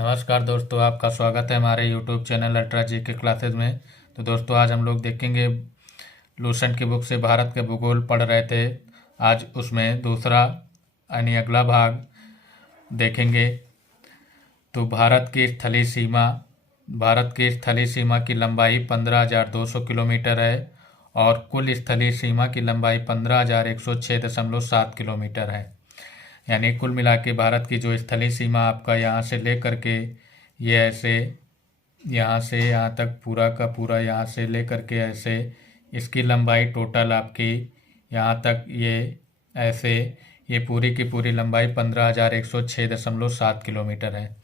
नमस्कार दोस्तों, आपका स्वागत है हमारे YouTube चैनल अल्ट्रा जी के क्लासेज में। तो दोस्तों, आज हम लोग देखेंगे लूसेंट की बुक से भारत के भूगोल पढ़ रहे थे। आज उसमें दूसरा यानी अगला भाग देखेंगे। तो भारत की स्थलीय सीमा की लंबाई 15,200 किलोमीटर है और कुल स्थलीय सीमा की लंबाई 15,106.7 किलोमीटर है। यानी कुल मिला के भारत की जो स्थलीय सीमा आपका यहाँ से लेकर के ये ऐसे यहाँ से यहाँ तक पूरा का पूरा यहाँ से लेकर के ऐसे इसकी लंबाई टोटल आपकी यहाँ तक ये ऐसे ये पूरी की पूरी लंबाई 15,106.7 किलोमीटर है।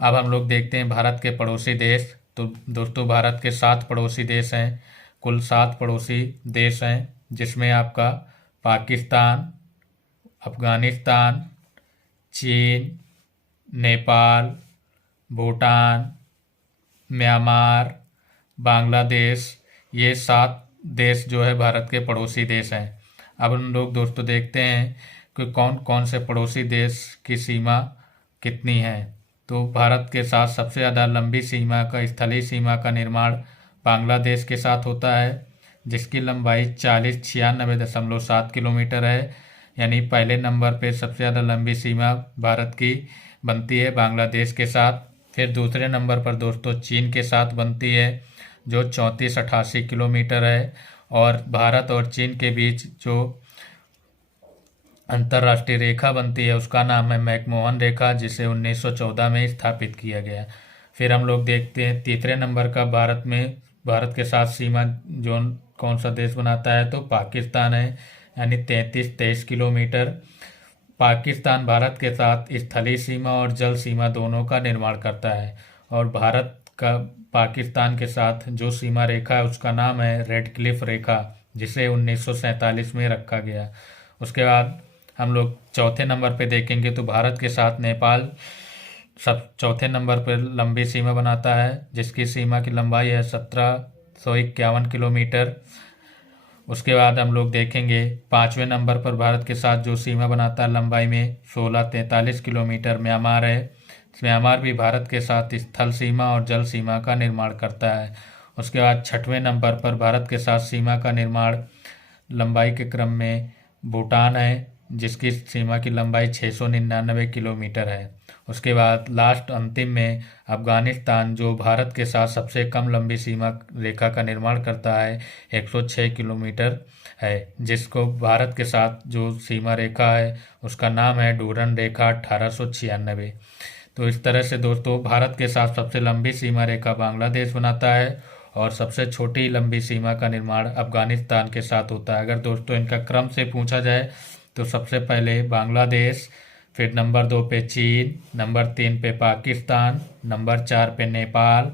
अब हम लोग देखते हैं भारत के पड़ोसी देश। तो दोस्तों, भारत के 7 पड़ोसी देश हैं। कुल 7 पड़ोसी देश हैं, जिसमें आपका पाकिस्तान, अफगानिस्तान, चीन, नेपाल, भूटान, म्यांमार, बांग्लादेश, ये 7 देश जो है भारत के पड़ोसी देश हैं। अब हम लोग दोस्तों देखते हैं कि कौन कौन से पड़ोसी देश की सीमा कितनी है। तो भारत के साथ सबसे ज़्यादा लंबी सीमा का स्थलीय सीमा का निर्माण बांग्लादेश के साथ होता है, जिसकी लंबाई 40,96.7 किलोमीटर है। यानी पहले नंबर पे सबसे ज़्यादा लंबी सीमा भारत की बनती है बांग्लादेश के साथ। फिर दूसरे नंबर पर दोस्तों चीन के साथ बनती है, जो 3488 किलोमीटर है। और भारत और चीन के बीच जो अंतर्राष्ट्रीय रेखा बनती है उसका नाम है मैकमोहन रेखा, जिसे 1914 में स्थापित किया गया। फिर हम लोग देखते हैं तीसरे नंबर का भारत के साथ सीमा जो कौन सा देश बनाता है, तो पाकिस्तान है, यानी 3323 किलोमीटर। पाकिस्तान भारत के साथ स्थलीय सीमा और जल सीमा दोनों का निर्माण करता है। और भारत का पाकिस्तान के साथ जो सीमा रेखा है उसका नाम है रेड क्लिफ रेखा, जिसे 1947 में रखा गया। उसके बाद हम लोग चौथे नंबर पे देखेंगे तो भारत के साथ नेपाल सब चौथे नंबर पर लंबी सीमा बनाता है, जिसकी सीमा की लंबाई है 1751 किलोमीटर। उसके बाद हम लोग देखेंगे पाँचवें नंबर पर भारत के साथ जो सीमा बनाता है लंबाई में 1643 किलोमीटर, म्यांमार है। म्यांमार भी भारत के साथ स्थल सीमा और जल सीमा का निर्माण करता है। उसके बाद छठवें नंबर पर भारत के साथ सीमा का निर्माण लंबाई के क्रम में भूटान है, जिसकी सीमा की लंबाई 699 किलोमीटर है। उसके बाद लास्ट अंतिम में अफगानिस्तान, जो भारत के साथ सबसे कम लंबी सीमा रेखा का निर्माण करता है, 106 किलोमीटर है, जिसको भारत के साथ जो सीमा रेखा है उसका नाम है डूरन रेखा 1896। तो इस तरह से दोस्तों, भारत के साथ सबसे लंबी सीमा रेखा बांग्लादेश बनाता है और सबसे छोटी लंबी सीमा का निर्माण अफगानिस्तान के साथ होता है। अगर दोस्तों इनका क्रम से पूछा जाए तो सबसे पहले बांग्लादेश, फिर नंबर 2 पे चीन, नंबर 3 पे पाकिस्तान, नंबर 4 पे नेपाल,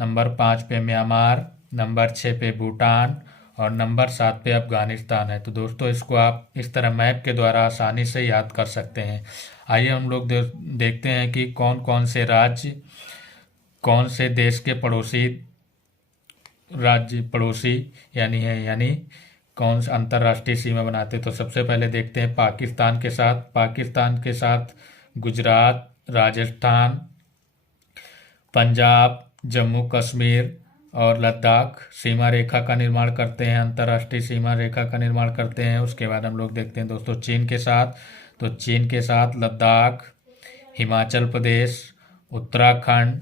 नंबर 5 पे म्यांमार, नंबर 6 पे भूटान और नंबर 7 पे अफगानिस्तान है। तो दोस्तों, इसको आप इस तरह मैप के द्वारा आसानी से याद कर सकते हैं। आइए हम लोग देखते हैं कि कौन कौन से राज्य कौन से देश के पड़ोसी यानी कौन सा अंतर्राष्ट्रीय सीमा बनाते। तो सबसे पहले देखते हैं पाकिस्तान के साथ गुजरात, राजस्थान, पंजाब, जम्मू कश्मीर और लद्दाख सीमा रेखा का निर्माण करते हैं, अंतर्राष्ट्रीय सीमा रेखा का निर्माण करते हैं। उसके बाद हम लोग देखते हैं दोस्तों चीन के साथ। तो चीन के साथ लद्दाख, हिमाचल प्रदेश, उत्तराखंड,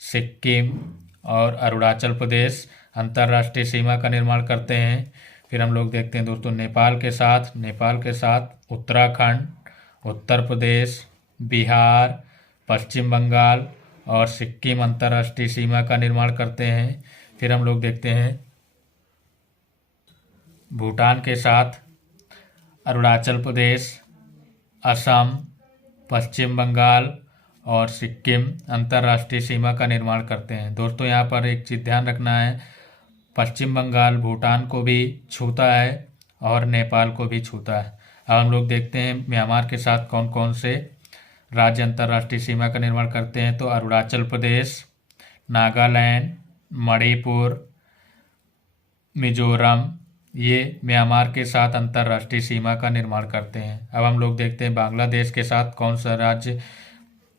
सिक्किम और अरुणाचल प्रदेश अंतर्राष्ट्रीय सीमा का निर्माण करते हैं। फिर हम लोग देखते हैं दोस्तों नेपाल के साथ उत्तराखंड, उत्तर प्रदेश, बिहार, पश्चिम बंगाल और सिक्किम अंतर्राष्ट्रीय सीमा का निर्माण करते हैं। फिर हम लोग देखते हैं भूटान के साथ अरुणाचल प्रदेश, असम, पश्चिम बंगाल और सिक्किम अंतर्राष्ट्रीय सीमा का निर्माण करते हैं। दोस्तों, यहाँ पर एक चीज़ ध्यान रखना है, पश्चिम बंगाल भूटान को भी छूता है और नेपाल को भी छूता है। अब हम लोग देखते हैं म्यांमार के साथ कौन कौन से राज्य अंतर्राष्ट्रीय सीमा का निर्माण करते हैं। तो अरुणाचल प्रदेश, नागालैंड, मणिपुर, मिजोरम, ये म्यांमार के साथ अंतर्राष्ट्रीय सीमा का निर्माण करते हैं। अब हम लोग देखते हैं बांग्लादेश के साथ कौन सा राज्य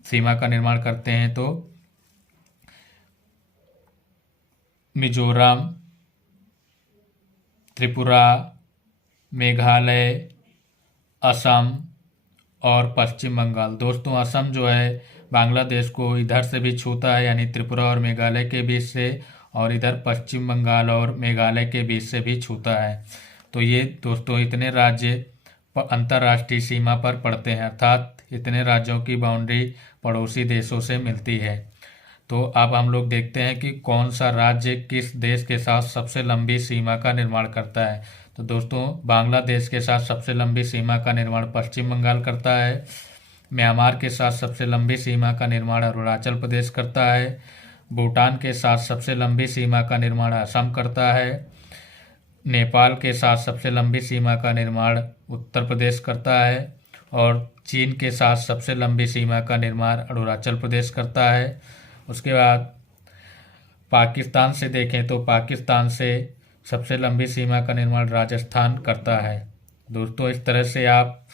सीमा का निर्माण करते हैं तो मिजोरम, त्रिपुरा, मेघालय, असम और पश्चिम बंगाल। दोस्तों असम जो है बांग्लादेश को इधर से भी छूता है, यानी त्रिपुरा और मेघालय के बीच से, और इधर पश्चिम बंगाल और मेघालय के बीच से भी छूता है। तो ये दोस्तों इतने राज्य अंतर्राष्ट्रीय सीमा पर पड़ते हैं, अर्थात इतने राज्यों की बाउंड्री पड़ोसी देशों से मिलती है। तो अब हम लोग देखते हैं कि कौन सा राज्य किस देश के साथ सबसे लंबी सीमा का निर्माण करता है। तो दोस्तों बांग्लादेश के साथ सबसे लंबी सीमा का निर्माण पश्चिम बंगाल करता है। म्यांमार के साथ सबसे लंबी सीमा का निर्माण अरुणाचल प्रदेश करता है। भूटान के साथ सबसे लंबी सीमा का निर्माण असम करता है। नेपाल के साथ सबसे लंबी सीमा का निर्माण उत्तर प्रदेश करता है। और चीन के साथ सबसे लंबी सीमा का निर्माण अरुणाचल प्रदेश करता है। उसके बाद पाकिस्तान से देखें तो पाकिस्तान से सबसे लंबी सीमा का निर्माण राजस्थान करता है। दोस्तों इस तरह से आप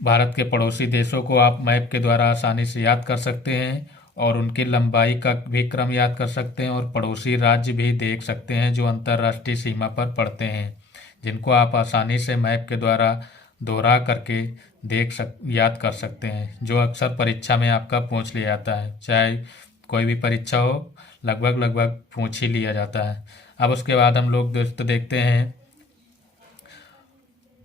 भारत के पड़ोसी देशों को आप मैप के द्वारा आसानी से याद कर सकते हैं और उनकी लंबाई का भी क्रम याद कर सकते हैं और पड़ोसी राज्य भी देख सकते हैं जो अंतर्राष्ट्रीय सीमा पर पड़ते हैं, जिनको आप आसानी से मैप के द्वारा दोहरा करके याद कर सकते हैं, जो अक्सर परीक्षा में आपका पूछ लिया जाता है। चाहे कोई भी परीक्षा हो लगभग पूछ ही लिया जाता है। अब उसके बाद हम लोग दोस्तों देखते हैं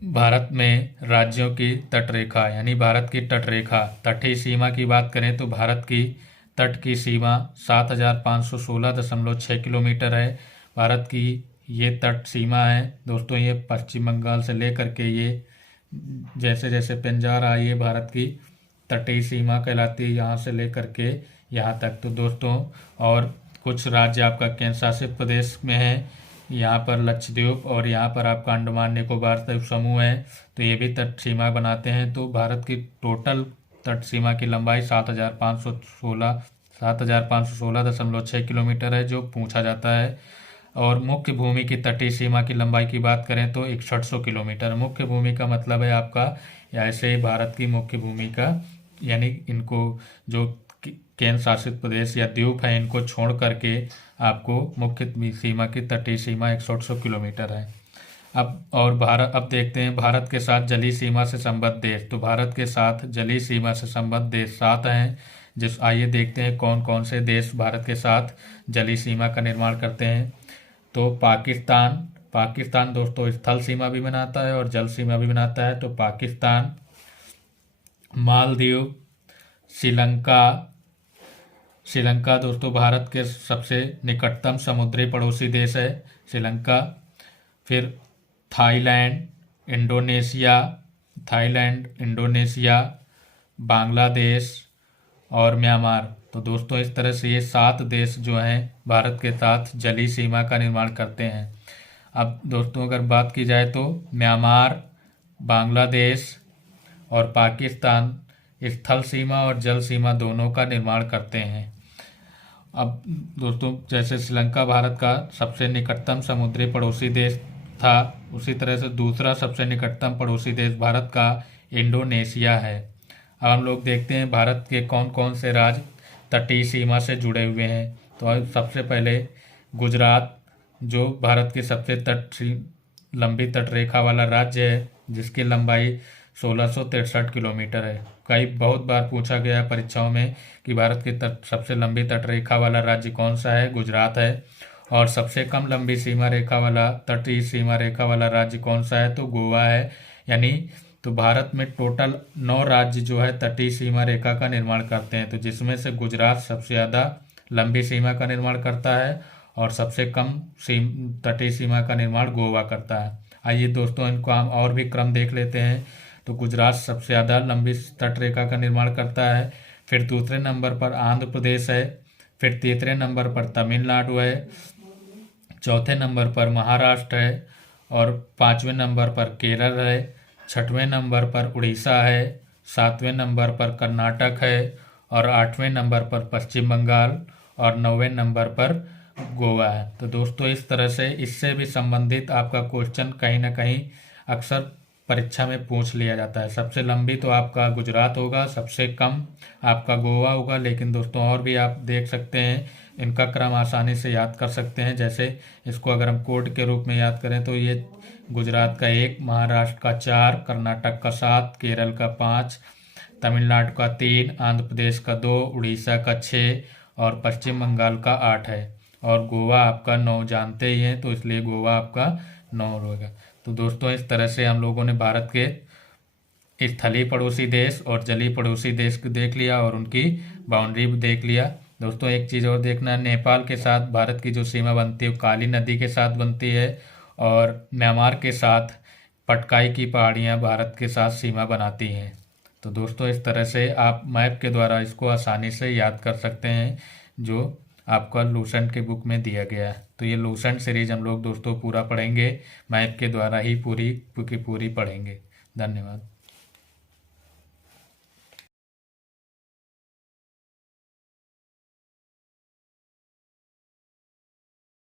भारत में राज्यों की तटरेखा, यानी भारत की तटरेखा। तटीय सीमा की बात करें तो भारत की तट की सीमा 7516.6 किलोमीटर है। भारत की ये तट सीमा है दोस्तों, ये पश्चिम बंगाल से लेकर के ये जैसे जैसे पेंजार आई है भारत की तटीय सीमा कहलाती है, यहाँ से लेकर के यहाँ तक। तो दोस्तों और कुछ राज्य आपका केंद्र शासित प्रदेश में है, यहाँ पर लक्षद्वीप और यहाँ पर आपका अंडमान निकोबार द्वीप समूह है, तो ये भी तट सीमा बनाते हैं। तो भारत की टोटल तट सीमा की लंबाई 7516.6 किलोमीटर है, जो पूछा जाता है। और मुख्य भूमि की तटीय सीमा की लंबाई की बात करें तो 6100 किलोमीटर। मुख्य भूमि का मतलब है आपका ऐसे ही भारत की मुख्य भूमि का, यानी इनको जो केंद्र शासित प्रदेश या द्वीप है इनको छोड़ करके आपको मुख्य सीमा की तटीय सीमा 168 किलोमीटर है। अब देखते हैं भारत के साथ जलीय सीमा से संबद्ध देश। तो भारत के साथ जलीय सीमा से संबद्ध देश 7 हैं। आइए देखते हैं कौन कौन से देश भारत के साथ जलीय सीमा का निर्माण करते हैं। तो पाकिस्तान दोस्तों स्थल सीमा भी बनाता है और जल सीमा भी बनाता है। तो पाकिस्तान, मालदीव, श्रीलंका दोस्तों भारत के सबसे निकटतम समुद्री पड़ोसी देश है श्रीलंका। फिर थाईलैंड, इंडोनेशिया, बांग्लादेश और म्यांमार। तो दोस्तों इस तरह से ये 7 देश जो हैं भारत के साथ जलीय सीमा का निर्माण करते हैं। अब दोस्तों अगर बात की जाए तो म्यांमार, बांग्लादेश और पाकिस्तान स्थल सीमा और जल सीमा दोनों का निर्माण करते हैं। अब दोस्तों जैसे श्रीलंका भारत का सबसे निकटतम समुद्री पड़ोसी देश था, उसी तरह से दूसरा सबसे निकटतम पड़ोसी देश भारत का इंडोनेशिया है। अब हम लोग देखते हैं भारत के कौन कौन से राज्य तटीय सीमा से जुड़े हुए हैं। तो सबसे पहले गुजरात, जो भारत की सबसे लंबी तटरेखा वाला राज्य है, जिसकी लंबाई 1663 किलोमीटर है। बहुत बार पूछा गया परीक्षाओं में कि भारत की सबसे लंबी तटरेखा वाला राज्य कौन सा है, गुजरात है। और सबसे कम लंबी तटीय सीमा रेखा वाला राज्य कौन सा है, तो गोवा है। यानी तो भारत में टोटल 9 राज्य जो है तटीय सीमा रेखा का निर्माण करते हैं, तो जिसमें से गुजरात सबसे ज़्यादा लंबी सीमा का निर्माण करता है और सबसे कम तटीय सीमा का निर्माण गोवा करता है। आइए दोस्तों इनको हम और भी क्रम देख लेते हैं। तो गुजरात सबसे ज़्यादा लंबी तटरेखा का निर्माण करता है। फिर दूसरे नंबर पर आंध्र प्रदेश है। फिर तीसरे नंबर पर तमिलनाडु है। चौथे नंबर पर महाराष्ट्र है और 5वें नंबर पर केरल है। 6वें नंबर पर उड़ीसा है। 7वें नंबर पर कर्नाटक है और 8वें नंबर पर पश्चिम बंगाल और 9वें नंबर पर गोवा है। तो दोस्तों इस तरह से इससे भी संबंधित आपका क्वेश्चन कहीं ना कहीं अक्सर परीक्षा में पूछ लिया जाता है। सबसे लंबी तो आपका गुजरात होगा, सबसे कम आपका गोवा होगा। लेकिन दोस्तों और भी आप देख सकते हैं, इनका क्रम आसानी से याद कर सकते हैं। जैसे इसको अगर हम कोड के रूप में याद करें तो ये गुजरात का 1, महाराष्ट्र का 4, कर्नाटक का 7, केरल का 5, तमिलनाडु का 3, आंध्र प्रदेश का 2, उड़ीसा का 6 और पश्चिम बंगाल का 8 है। और गोवा आपका 9 जानते ही हैं, तो इसलिए गोवा आपका 9 होगा। तो दोस्तों इस तरह से हम लोगों ने भारत के स्थलीय पड़ोसी देश और जलीय पड़ोसी देश को देख लिया और उनकी बाउंड्री भी देख लिया। दोस्तों एक चीज़ और देखना है, नेपाल के साथ भारत की जो सीमा बनती है वो काली नदी के साथ बनती है, और म्यांमार के साथ पटकाई की पहाड़ियाँ भारत के साथ सीमा बनाती हैं। तो दोस्तों इस तरह से आप मैप के द्वारा इसको आसानी से याद कर सकते हैं, जो आपका लूसेंट के बुक में दिया गया है। तो ये लूसेंट सीरीज हम लोग दोस्तों पूरा पढ़ेंगे, मैप के द्वारा ही पूरी की पूरी पढ़ेंगे। धन्यवाद।